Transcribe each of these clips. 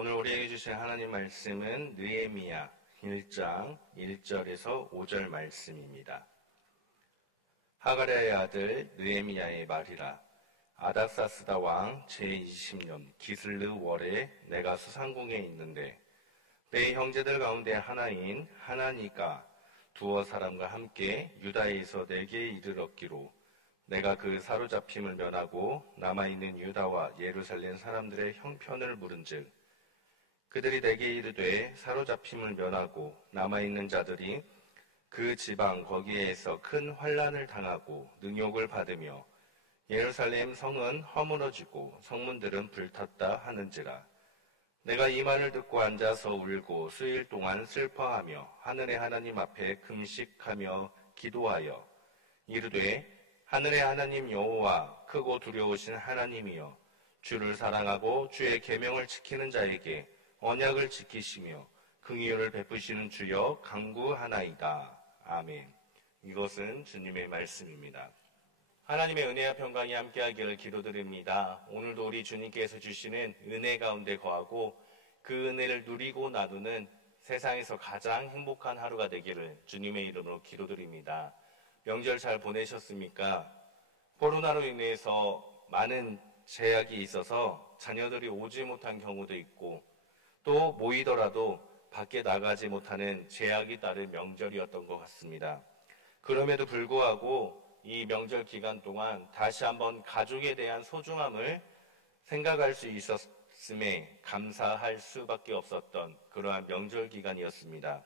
오늘 우리에게 주신 하나님 말씀은 느헤미야 1장 1절에서 5절 말씀입니다. 하가랴의 아들 느헤미야의 말이라. 아닥사스다 왕 제20년 기슬르 월에 내가 수상궁에 있는데 내 형제들 가운데 하나인 하나니가 두어 사람과 함께 유다에서 내게 이르렀기로 내가 그 사로잡힘을 면하고 남아있는 유다와 예루살렘 사람들의 형편을 물은즉 그들이 내게 이르되 사로잡힘을 면하고 남아있는 자들이 그 지방 거기에서 큰 환난을 당하고 능욕을 받으며 예루살렘 성은 허물어지고 성문들은 불탔다 하는지라. 내가 이 말을 듣고 앉아서 울고 수일 동안 슬퍼하며 하늘의 하나님 앞에 금식하며 기도하여 이르되 하늘의 하나님 여호와 크고 두려우신 하나님이여 주를 사랑하고 주의 계명을 지키는 자에게 언약을 지키시며 긍휼을 베푸시는 주여 간구하나이다. 아멘. 이것은 주님의 말씀입니다. 하나님의 은혜와 평강이 함께하기를 기도드립니다. 오늘도 우리 주님께서 주시는 은혜 가운데 거하고 그 은혜를 누리고 나누는 세상에서 가장 행복한 하루가 되기를 주님의 이름으로 기도드립니다. 명절 잘 보내셨습니까? 코로나로 인해서 많은 제약이 있어서 자녀들이 오지 못한 경우도 있고 또 모이더라도 밖에 나가지 못하는 제약이 따른 명절이었던 것 같습니다. 그럼에도 불구하고 이 명절 기간 동안 다시 한번 가족에 대한 소중함을 생각할 수 있었음에 감사할 수밖에 없었던 그러한 명절 기간이었습니다.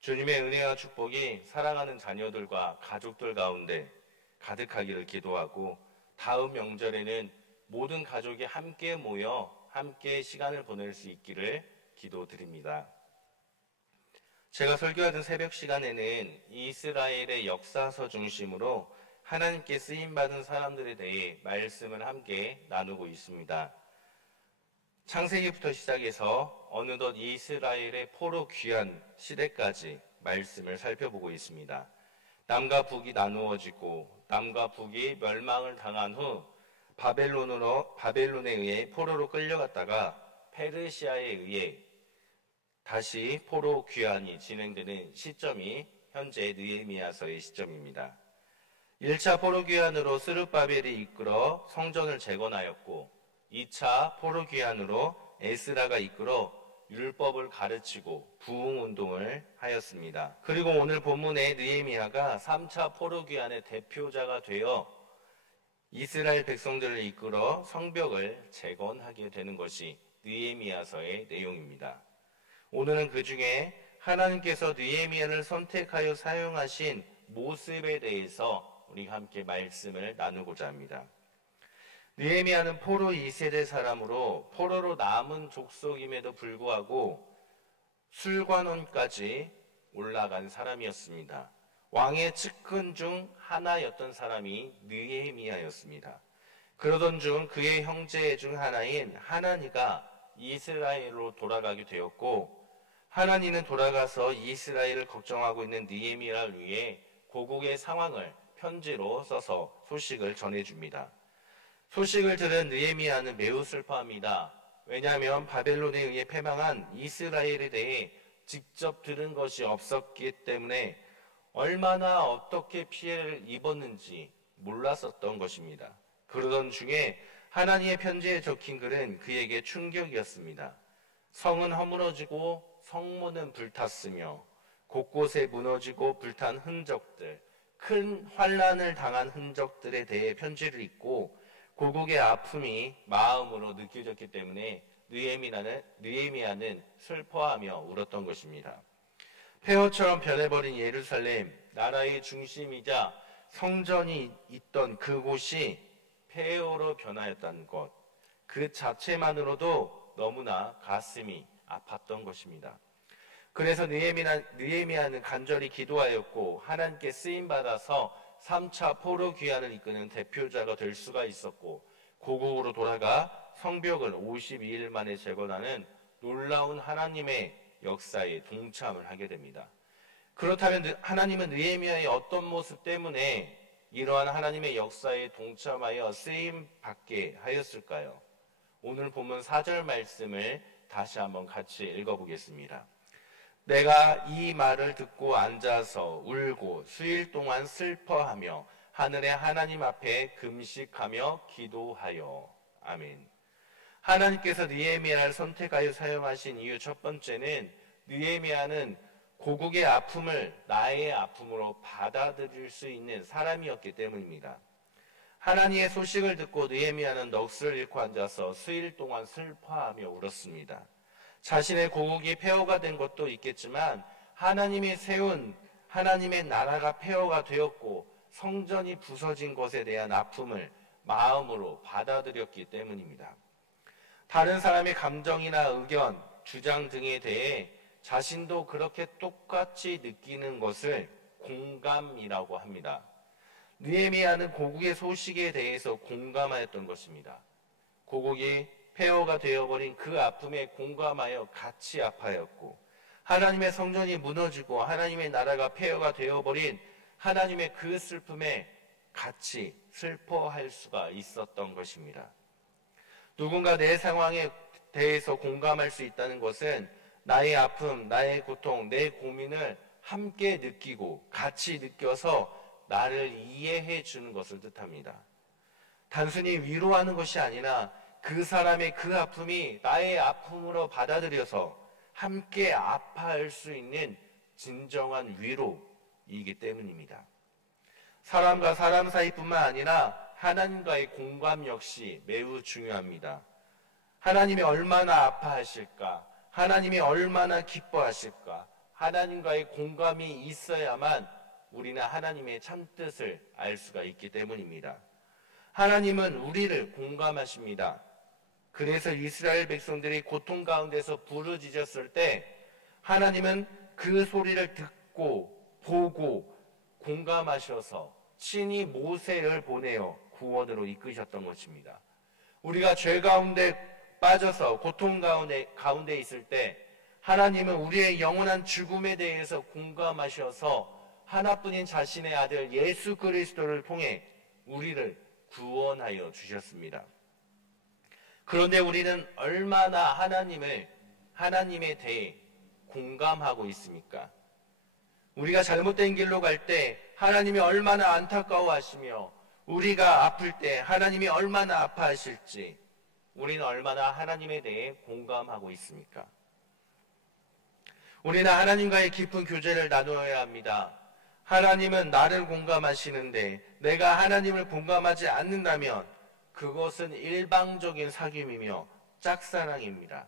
주님의 은혜와 축복이 사랑하는 자녀들과 가족들 가운데 가득하기를 기도하고 다음 명절에는 모든 가족이 함께 모여 함께 시간을 보낼 수 있기를 기도드립니다. 제가 설교하던 새벽 시간에는 이스라엘의 역사서 중심으로 하나님께 쓰임받은 사람들에 대해 말씀을 함께 나누고 있습니다. 창세기부터 시작해서 어느덧 이스라엘의 포로 귀환 시대까지 말씀을 살펴보고 있습니다. 남과 북이 나누어지고 남과 북이 멸망을 당한 후 바벨론에 의해 포로로 끌려갔다가 페르시아에 의해 다시 포로 귀환이 진행되는 시점이 현재 느헤미야서의 시점입니다. 1차 포로 귀환으로 스룹바벨이 이끌어 성전을 재건하였고 2차 포로 귀환으로 에스라가 이끌어 율법을 가르치고 부흥운동을 하였습니다. 그리고 오늘 본문의 느헤미야가 3차 포로 귀환의 대표자가 되어 이스라엘 백성들을 이끌어 성벽을 재건하게 되는 것이 느헤미야서의 내용입니다. 오늘은 그 중에 하나님께서 느헤미야를 선택하여 사용하신 모습에 대해서 우리가 함께 말씀을 나누고자 합니다. 느헤미야는 포로 2세대 사람으로 포로로 남은 족속임에도 불구하고 술관원까지 올라간 사람이었습니다. 왕의 측근 중 하나였던 사람이 느헤미야였습니다. 그러던 중 그의 형제 중 하나인 하나니가 이스라엘로 돌아가게 되었고 하나니는 돌아가서 이스라엘을 걱정하고 있는 느헤미야를 위해 고국의 상황을 편지로 써서 소식을 전해줍니다. 소식을 들은 느헤미야는 매우 슬퍼합니다. 왜냐하면 바벨론에 의해 패망한 이스라엘에 대해 직접 들은 것이 없었기 때문에 얼마나 어떻게 피해를 입었는지 몰랐었던 것입니다. 그러던 중에 하나님의 편지에 적힌 글은 그에게 충격이었습니다. 성은 허물어지고 성문은 불탔으며 곳곳에 무너지고 불탄 흔적들, 큰 환난을 당한 흔적들에 대해 편지를 읽고 고국의 아픔이 마음으로 느껴졌기 때문에 느헤미야는 슬퍼하며 울었던 것입니다. 폐허처럼 변해버린 예루살렘, 나라의 중심이자 성전이 있던 그곳이 폐허로 변하였다는 것, 그 자체만으로도 너무나 가슴이 아팠던 것입니다. 그래서 느헤미야는 간절히 기도하였고 하나님께 쓰임받아서 3차 포로 귀환을 이끄는 대표자가 될 수가 있었고 고국으로 돌아가 성벽을 52일 만에 재건하는 놀라운 하나님의 역사에 동참을 하게 됩니다. 그렇다면 하나님은 느헤미야의 어떤 모습 때문에 이러한 하나님의 역사에 동참하여 쓰임받게 하였을까요? 오늘 본문 4절 말씀을 다시 한번 같이 읽어보겠습니다. 내가 이 말을 듣고 앉아서 울고 수일 동안 슬퍼하며 하늘의 하나님 앞에 금식하며 기도하여. 아멘. 하나님께서 느헤미야를 선택하여 사용하신 이유 첫 번째는 느헤미야는 고국의 아픔을 나의 아픔으로 받아들일 수 있는 사람이었기 때문입니다. 하나님의 소식을 듣고 느헤미야는 넋을 잃고 앉아서 수일 동안 슬퍼하며 울었습니다. 자신의 고국이 폐허가 된 것도 있겠지만 하나님이 세운 하나님의 나라가 폐허가 되었고 성전이 부서진 것에 대한 아픔을 마음으로 받아들였기 때문입니다. 다른 사람의 감정이나 의견, 주장 등에 대해 자신도 그렇게 똑같이 느끼는 것을 공감이라고 합니다. 느헤미야는 고국의 소식에 대해서 공감하였던 것입니다. 고국이 폐허가 되어버린 그 아픔에 공감하여 같이 아파했고, 하나님의 성전이 무너지고 하나님의 나라가 폐허가 되어버린 하나님의 그 슬픔에 같이 슬퍼할 수가 있었던 것입니다. 누군가 내 상황에 대해서 공감할 수 있다는 것은 나의 아픔, 나의 고통, 내 고민을 함께 느끼고 같이 느껴서 나를 이해해 주는 것을 뜻합니다. 단순히 위로하는 것이 아니라 그 사람의 그 아픔이 나의 아픔으로 받아들여서 함께 아파할 수 있는 진정한 위로이기 때문입니다. 사람과 사람 사이뿐만 아니라 하나님과의 공감 역시 매우 중요합니다. 하나님이 얼마나 아파하실까? 하나님이 얼마나 기뻐하실까? 하나님과의 공감이 있어야만 우리는 하나님의 참뜻을 알 수가 있기 때문입니다. 하나님은 우리를 공감하십니다. 그래서 이스라엘 백성들이 고통 가운데서 부르짖었을 때 하나님은 그 소리를 듣고 보고 공감하셔서 친히 모세를 보내어 구원으로 이끄셨던 것입니다. 우리가 죄 가운데 빠져서 고통 가운데 있을 때 하나님은 우리의 영원한 죽음에 대해서 공감하셔서 하나뿐인 자신의 아들 예수 그리스도를 통해 우리를 구원하여 주셨습니다. 그런데 우리는 얼마나 하나님에 대해 공감하고 있습니까? 우리가 잘못된 길로 갈 때 하나님이 얼마나 안타까워하시며 우리가 아플 때 하나님이 얼마나 아파하실지 우리는 얼마나 하나님에 대해 공감하고 있습니까? 우리는 하나님과의 깊은 교제를 나누어야 합니다. 하나님은 나를 공감하시는데 내가 하나님을 공감하지 않는다면 그것은 일방적인 사귐이며 짝사랑입니다.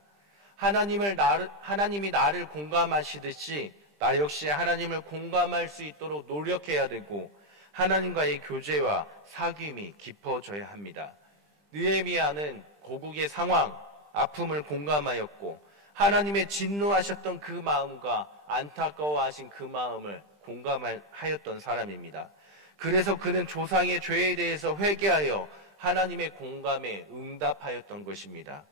하나님이 나를 공감하시듯이 나 역시 하나님을 공감할 수 있도록 노력해야 되고 하나님과의 교제와 사귐이 깊어져야 합니다. 느헤미야는 고국의 상황, 아픔을 공감하였고 하나님의 진노하셨던 그 마음과 안타까워하신 그 마음을 공감하였던 사람입니다. 그래서 그는 조상의 죄에 대해서 회개하여 하나님의 공감에 응답하였던 것입니다.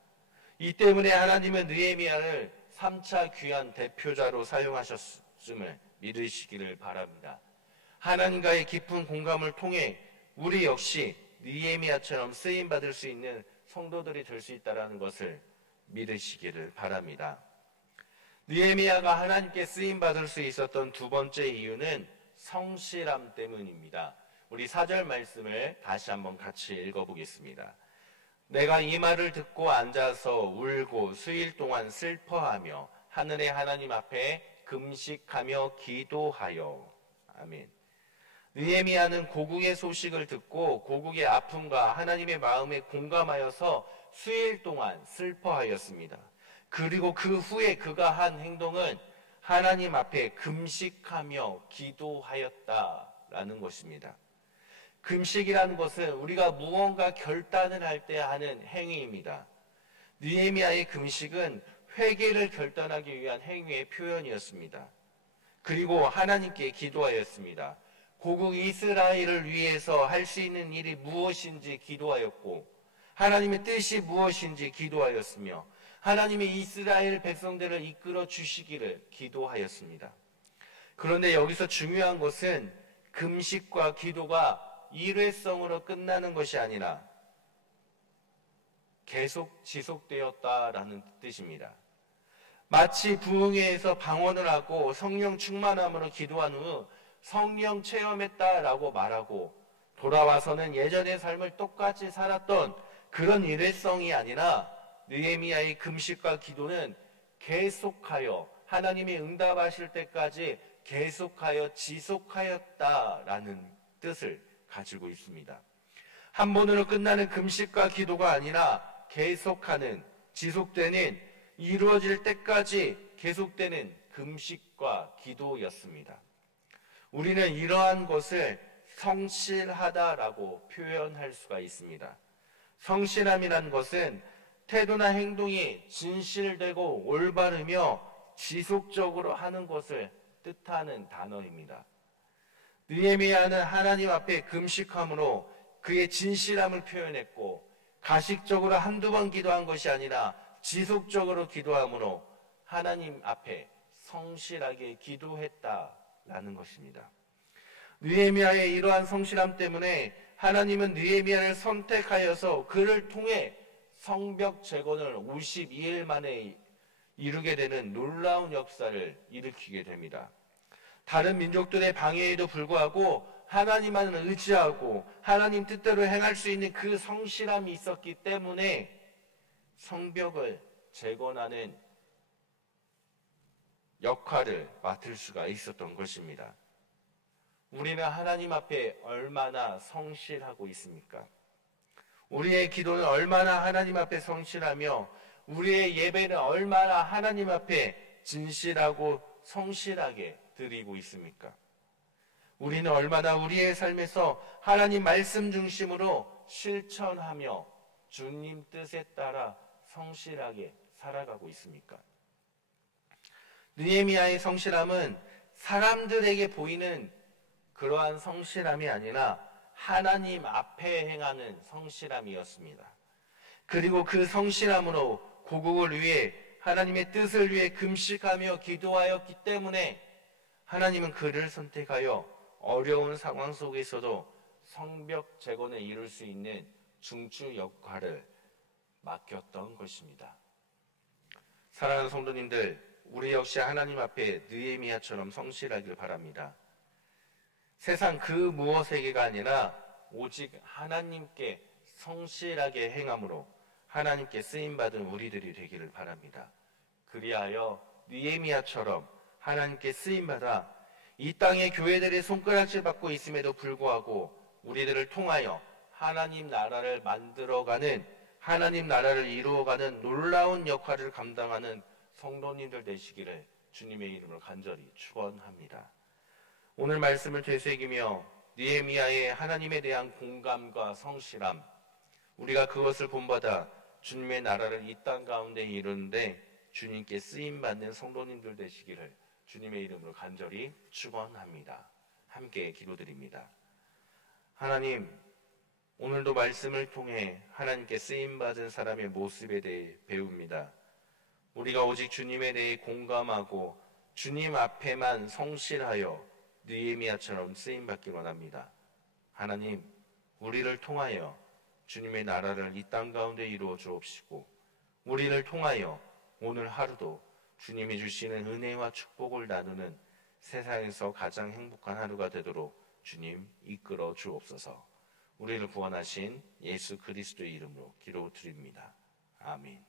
이 때문에 하나님은 느헤미야를 3차 귀한 대표자로 사용하셨음을 믿으시기를 바랍니다. 하나님과의 깊은 공감을 통해 우리 역시 느헤미야처럼 쓰임받을 수 있는 성도들이 될 수 있다는 것을 믿으시기를 바랍니다. 느헤미야가 하나님께 쓰임받을 수 있었던 두 번째 이유는 성실함 때문입니다. 우리 4절 말씀을 다시 한번 같이 읽어보겠습니다. 내가 이 말을 듣고 앉아서 울고 수일 동안 슬퍼하며 하늘의 하나님 앞에 금식하며 기도하여. 아멘. 느헤미야는 고국의 소식을 듣고 고국의 아픔과 하나님의 마음에 공감하여서 수일 동안 슬퍼하였습니다. 그리고 그 후에 그가 한 행동은 하나님 앞에 금식하며 기도하였다라는 것입니다. 금식이라는 것은 우리가 무언가 결단을 할 때 하는 행위입니다. 느헤미야의 금식은 회개를 결단하기 위한 행위의 표현이었습니다. 그리고 하나님께 기도하였습니다. 고국 이스라엘을 위해서 할 수 있는 일이 무엇인지 기도하였고 하나님의 뜻이 무엇인지 기도하였으며 하나님이 이스라엘 백성들을 이끌어 주시기를 기도하였습니다. 그런데 여기서 중요한 것은 금식과 기도가 일회성으로 끝나는 것이 아니라 계속 지속되었다라는 뜻입니다. 마치 부흥회에서 방언을 하고 성령 충만함으로 기도한 후 성령 체험했다라고 말하고 돌아와서는 예전의 삶을 똑같이 살았던 그런 일회성이 아니라 느헤미야의 금식과 기도는 계속하여 하나님이 응답하실 때까지 계속하여 지속하였다라는 뜻을 가지고 있습니다. 한 번으로 끝나는 금식과 기도가 아니라 계속하는, 지속되는, 이루어질 때까지 계속되는 금식과 기도였습니다. 우리는 이러한 것을 성실하다라고 표현할 수가 있습니다. 성실함이란 것은 태도나 행동이 진실되고 올바르며 지속적으로 하는 것을 뜻하는 단어입니다. 느헤미야는 하나님 앞에 금식함으로 그의 진실함을 표현했고 가식적으로 한두 번 기도한 것이 아니라 지속적으로 기도함으로 하나님 앞에 성실하게 기도했다라는 것입니다. 느헤미야의 이러한 성실함 때문에 하나님은 느헤미야를 선택하여서 그를 통해 성벽 재건을 52일 만에 이루게 되는 놀라운 역사를 일으키게 됩니다. 다른 민족들의 방해에도 불구하고 하나님만 의지하고 하나님 뜻대로 행할 수 있는 그 성실함이 있었기 때문에 성벽을 재건하는 역할을 맡을 수가 있었던 것입니다. 우리는 하나님 앞에 얼마나 성실하고 있습니까? 우리의 기도는 얼마나 하나님 앞에 성실하며 우리의 예배는 얼마나 하나님 앞에 진실하고 성실하게 드리고 있습니까? 우리는 얼마나 우리의 삶에서 하나님 말씀 중심으로 실천하며 주님 뜻에 따라 성실하게 살아가고 있습니까? 느헤미야의 성실함은 사람들에게 보이는 그러한 성실함이 아니라 하나님 앞에 행하는 성실함이었습니다. 그리고 그 성실함으로 고국을 위해 하나님의 뜻을 위해 금식하며 기도하였기 때문에 하나님은 그를 선택하여 어려운 상황 속에서도 성벽 재건을 이룰 수 있는 중추 역할을 맡겼던 것입니다. 사랑하는 성도님들, 우리 역시 하나님 앞에 느헤미야처럼 성실하길 바랍니다. 세상 그 무엇에게가 아니라 오직 하나님께 성실하게 행함으로 하나님께 쓰임받은 우리들이 되기를 바랍니다. 그리하여 느헤미야처럼 하나님께 쓰임받아 이 땅의 교회들의 손가락질 받고 있음에도 불구하고 우리들을 통하여 하나님 나라를 만들어가는, 하나님 나라를 이루어가는 놀라운 역할을 감당하는 성도님들 되시기를 주님의 이름으로 간절히 축원합니다. 오늘 말씀을 되새기며 느헤미야의 하나님에 대한 공감과 성실함, 우리가 그것을 본받아 주님의 나라를 이 땅 가운데 이루는데 주님께 쓰임받는 성도님들 되시기를 주님의 이름으로 간절히 축원합니다. 함께 기도드립니다. 하나님, 오늘도 말씀을 통해 하나님께 쓰임받은 사람의 모습에 대해 배웁니다. 우리가 오직 주님에 대해 공감하고 주님 앞에만 성실하여 느헤미야처럼 쓰임받기 원합니다. 하나님, 우리를 통하여 주님의 나라를 이 땅 가운데 이루어 주옵시고 우리를 통하여 오늘 하루도 주님이 주시는 은혜와 축복을 나누는 세상에서 가장 행복한 하루가 되도록 주님 이끌어 주옵소서. 우리를 구원하신 예수 그리스도의 이름으로 기도드립니다. 아멘.